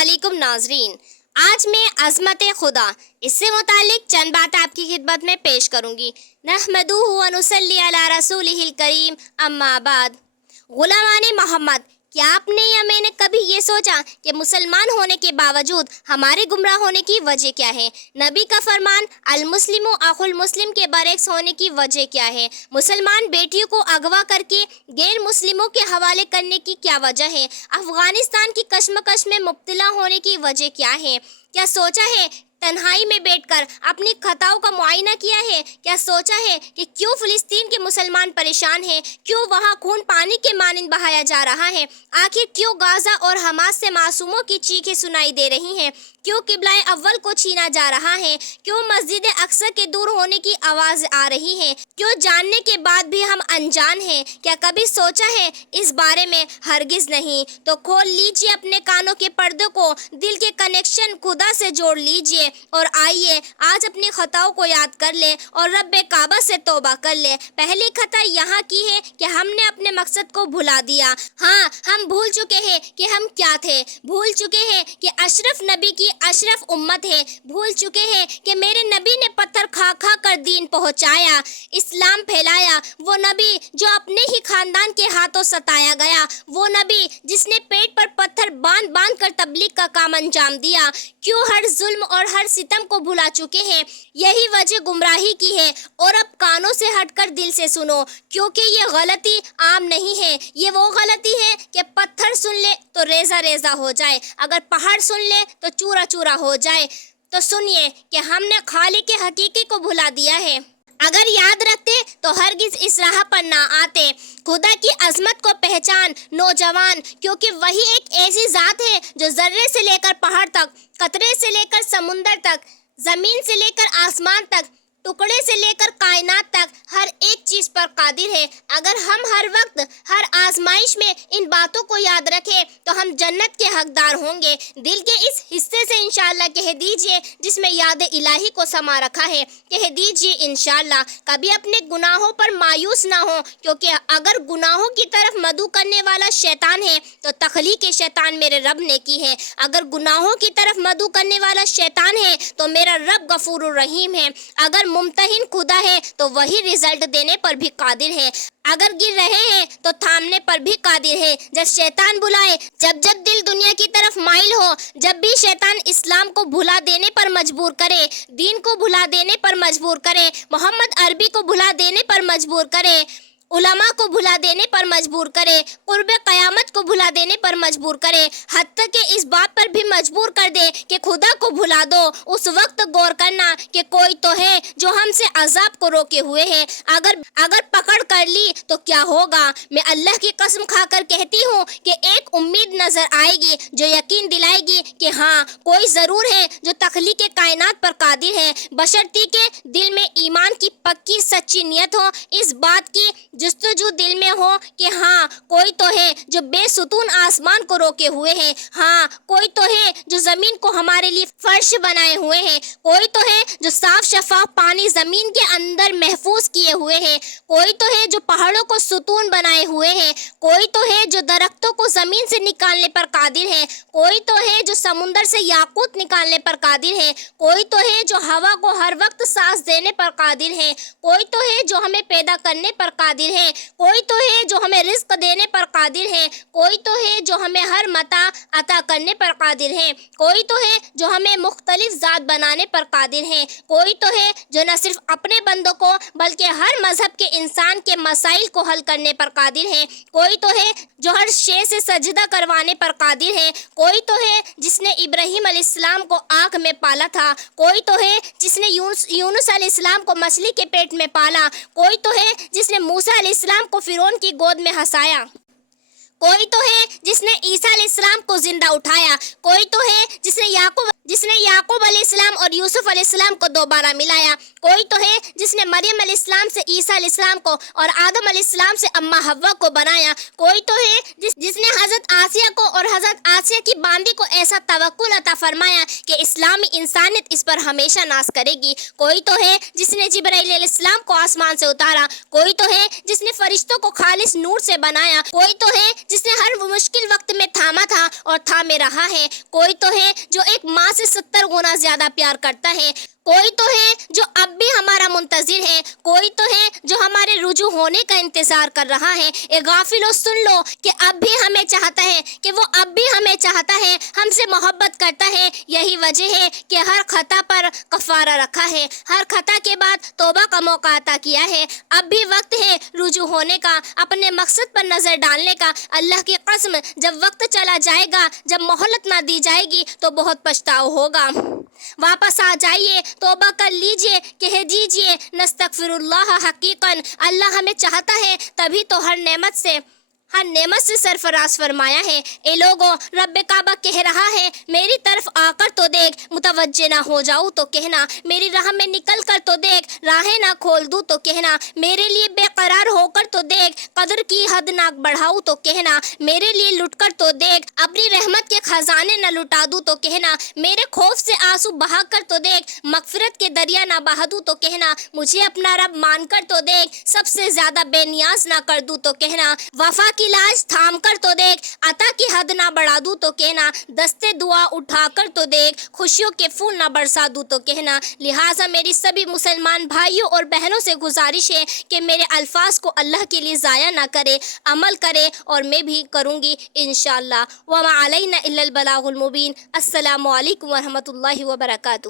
अस्सलामुअलैकुम नाजरीन, आज मैं अज़मत खुदा इससे मुतालिक चंद बातें आपकी खिदमत में पेश करूँगी। नहमदुहु व नुसल्ली अला रसूलिहिल करीम, अम्मा बाद। गुलामाने मोहम्मद, क्या आपने या मैंने कभी ये सोचा कि मुसलमान होने के बावजूद हमारे गुमराह होने की वजह क्या है? नबी का फरमान अल मुस्लिमु अखुल मुस्लिम के बरक्स होने की वजह क्या है? मुसलमान बेटियों को अगवा करके गैर मुस्लिमों के हवाले करने की क्या वजह है? अफगानिस्तान की कश्मकश में मुब्तला होने की वजह क्या है? क्या सोचा है तन्हाई में बैठकर अपनी खताओं का मुआयना किया है? क्या सोचा है कि क्यों फ़िलिस्तीन के मुसलमान परेशान हैं? क्यों वहाँ खून पानी के मानिंद बहाया जा रहा है? आखिर क्यों गाज़ा और हमास से मासूमों की चीखें सुनाई दे रही हैं? क्यों किबलाए अव्वल को छीना जा रहा है? क्यों मस्जिद अक्सा के दूर होने की आवाज़ आ रही है? क्यों जानने के बाद भी हम अनजान हैं? क्या कभी सोचा है इस बारे में? हरगिज़ नहीं। तो खोल लीजिए अपने कानों के पर्दों को, दिल के कनेक्शन खुदा से जोड़ लीजिए और आइए आज अपनी खताओं को याद कर ले और रब्बे काबा से तौबा कर ले। पहली खता यहाँ की है कि हमने अपने मकसद को भुला दिया। हाँ, हम भूल चुके हैं कि हम क्या थे, भूल चुके हैं कि अशरफ नबी की अशरफ उम्मत है, भूल चुके हैं कि मेरे नबी ने पत्थर खा खा कर दीन पहुँचाया, इस्लाम फैलाया। वो नबी जो अपने ही खानदान के हाथों सताया गया, वो नबी जिसने पेट पर पत्थर बांध बांध कर तबलीग का काम अंजाम दिया। क्यों हर जुल्म और हर सितम को भुला चुके हैं? यही वजह गुमराही की है। और अब कानों से हटकर दिल से सुनो, क्योंकि ये गलती आम नहीं है। ये वो गलती है कि पत्थर सुन ले तो रेजा रेजा हो जाए, अगर पहाड़ सुन ले तो चूरा चूरा हो जाए। तो सुनिए कि हमने खालिक के हकीकी को भुला दिया है। अगर याद रखते तो हरगिज इस राह पर ना आते। खुदा की अजमत को पहचान नौजवान, क्योंकि वही एक ऐसी ज़ात है जो जर्रे से लेकर पहाड़ तक, कतरे से लेकर समुंदर तक, ज़मीन से लेकर आसमान तक, टुकड़े से लेकर कायनात तक हर एक चीज़ पर कादिर है। अगर हम हर वक्त हर आजमाइश में इन बातों को याद रखें तो हम जन्नत के हकदार होंगे। दिल के इस हिस्से से इंशाअल्लाह कह दीजिए जिसमें याद इलाही को समा रखा है, कह दीजिए इंशाअल्लाह। कभी अपने गुनाहों पर मायूस ना हो, क्योंकि अगर गुनाहों की तरफ मदऊ करने वाला शैतान है तो तख्लीक शैतान मेरे रब ने की है। अगर गुनाहों की तरफ मदऊ करने वाला शैतान है तो मेरा रब गफूरुर रहीम है। अगर मुमतहिन खुदा है तो वही रिजल्ट देने पर भी कादिर है। अगर गिर रहे हैं तो थामने पर भी कादिर है। जब शैतान बुलाए, जब जब दिल दुनिया की तरफ माइल हो, जब भी शैतान इस्लाम को भुला देने पर मजबूर करे, दीन को भुला देने पर मजबूर करे, मोहम्मद अरबी को भुला देने पर मजबूर करे, उलमा को भुला देने पर मजबूर करे, कुर्ब क़यामत को भुला देने पर मजबूर करे, हत्ता के इस बात पर भी मजबूर कर दे कि खुदा को भुला दो, उस वक्त गौर करना कि कोई तो है जो हमसे अजाब को रोके हुए है। अगर पकड़ कर ली तो क्या होगा? मैं अल्लाह की कसम खाकर कहती हूँ कि एक उम्मीद नजर आएगी जो यकीन दिलाएगी कि हाँ, कोई ज़रूर है जो तख्लीक कायनात पर कादिर है, बशर्ती के दिल में ईमान की पक्की सच्ची नियत हो, इस बात की जुस्तजू दिल में हो कि हाँ, कोई तो है जो बेसुतून आसमान को रोके हुए है, हाँ, कोई तो है जो ज़मीन को हमारे लिए फर्श बनाए हुए है, कोई तो है जो साफ शफाफ पानी ज़मीन के अंदर महफूज किए हुए है, कोई तो है जो पहाड़ों को सुतून बनाए हुए है, कोई तो है जो दरख्तों को ज़मीन से निकालने पर कादिर है, कोई तो है जो समुंदर से याकूत निकालने पर कादिर है, कोई तो है जो हवा को हर वक्त सांस देने पर कादिर है, कोई तो है जो हमें पैदा करने पर कादिर है, कोई तो है जो हमें रिज्क देने पर कादिर है, कोई तो है जो हमें हर मता अता करने पर कादिर है, कोई तो है जो हमें मुख्तलिफ ज़ात बनाने पर कादिर है, कोई तो है जो न सिर्फ अपने बंदों को बल्कि हर मजहब के इंसान के मसाइल को हल करने पर कादिर है, कोई तो है जो हर शे से सजदा करवाने पर कादिर है, कोई तो है जिसने इब्राहीम अलैहिस्सलाम को आग में पाला था, कोई तो है जिसने यूनुस अलैहिस्सलाम को मछली के पेट में पाला, कोई तो है जिसने मूसा अलैहिस्सलाम को फिरौन की गोद में हंसाया, कोई तो है जिसने ईसा अलैहिस्सलाम को जिंदा उठाया, कोई तो है जिसने याकूब अलैहिस्सलाम और यूसुफ अलैहिस्सलाम को दोबारा मिलाया, कोई तो है जिसने मरियम अलैहिस्सलाम से ईसा अलैहिस्सलाम को और आदम अलैहिस्सलाम से अम्मा हव्वा को बनाया, कोई तो है जिसने हज़रत आसिया को और हज़रत आसिया की बांदी को ऐसा तवक्कुल अता फरमाया कि इस्लामी इंसानियत इस पर हमेशा नाज करेगी, कोई तो है जिसने जिब्राइल अलैहिस्सलाम को आसमान से उतारा, कोई तो है जिसने फरिश्तों को खालिस नूर से बनाया, कोई तो है جس نے ہر مشکل وقت میں تھاما تھا اور تھامے رہا ہے. کوئی تو ہے جو ایک ماں سے 70 گنا زیادہ پیار کرتا ہے. کوئی تو ہے جو اب بھی ہمارا منتظر ہے. کوئی تو ہے جو ہمارے رجوع ہونے کا انتظار کر رہا ہے. اے غافلو سن لو کہ اب بھی ہمیں چاہتا ہے، کہ وہ اب بھی ہمیں چاہتا ہے، ہم سے محبت کرتا ہے. یہی وجہ ہے کہ ہر خطا پر کفارہ رکھا ہے، ہر خطا کے بعد توبہ کا موقع عطا کیا ہے. اب بھی وقت ہے رجوع ہونے کا، اپنے مقصد پر نظر ڈالنے کا. اللہ کی قسم جب وقت چلا جائے گا، جب مہلت نہ دی جائے گی تو بہت پچھتاؤ ہوگا. واپس آ جائیے، توبہ کر لیجئے، کہہ دیجئے نستغفر اللہ. حقیقاً اللہ ہمیں چاہتا ہے تبھی تو ہر نعمت سے سرفراز فرمایا ہے. اے لوگوں، رب کعبہ کہہ رہا ہے میری طرف آ کر تو دیکھ، متوجہ نہ ہو جاؤ تو کہنا. میری راہ میں نکل کر تو دیکھ، راہیں نہ کھول دوں تو کہنا. میرے لیے بے قرار ہو کر تو دیکھ، قدر کی حد نہ بڑھاؤں تو کہنا. میرے لیے لٹ کر تو دیکھ، اپنی رحمت کے خزانے نہ لٹا دوں تو کہنا. میرے خوف سے آنسو بہا کر تو دیکھ، مغفرت کے دریا نہ بہا دوں تو کہنا. مجھے اپنا رب مان کر تو دیکھ، سب سے زیادہ بے نیاز نہ کر دوں تو کہنا. وفا کی لاج تھام کر تو دیکھ، عطا کی حد نہ بڑھا دوں تو کہنا. دستے دعا اٹھا کر تو دیکھ، خوشیوں کے پھول نہ برسا دوں تو کہنا. لہٰذا میری سبھی مسلمان بھائیوں اور بہنوں سے گزارش ہے کہ میرے الفاظ کو اللہ کے لیے ضائع نہ کرے، عمل کرے، اور میں بھی کروں گی انشاءاللہ. وما علینا الا البلاغ المبین. السلام علیکم ورحمۃ اللہ وبرکاتہ.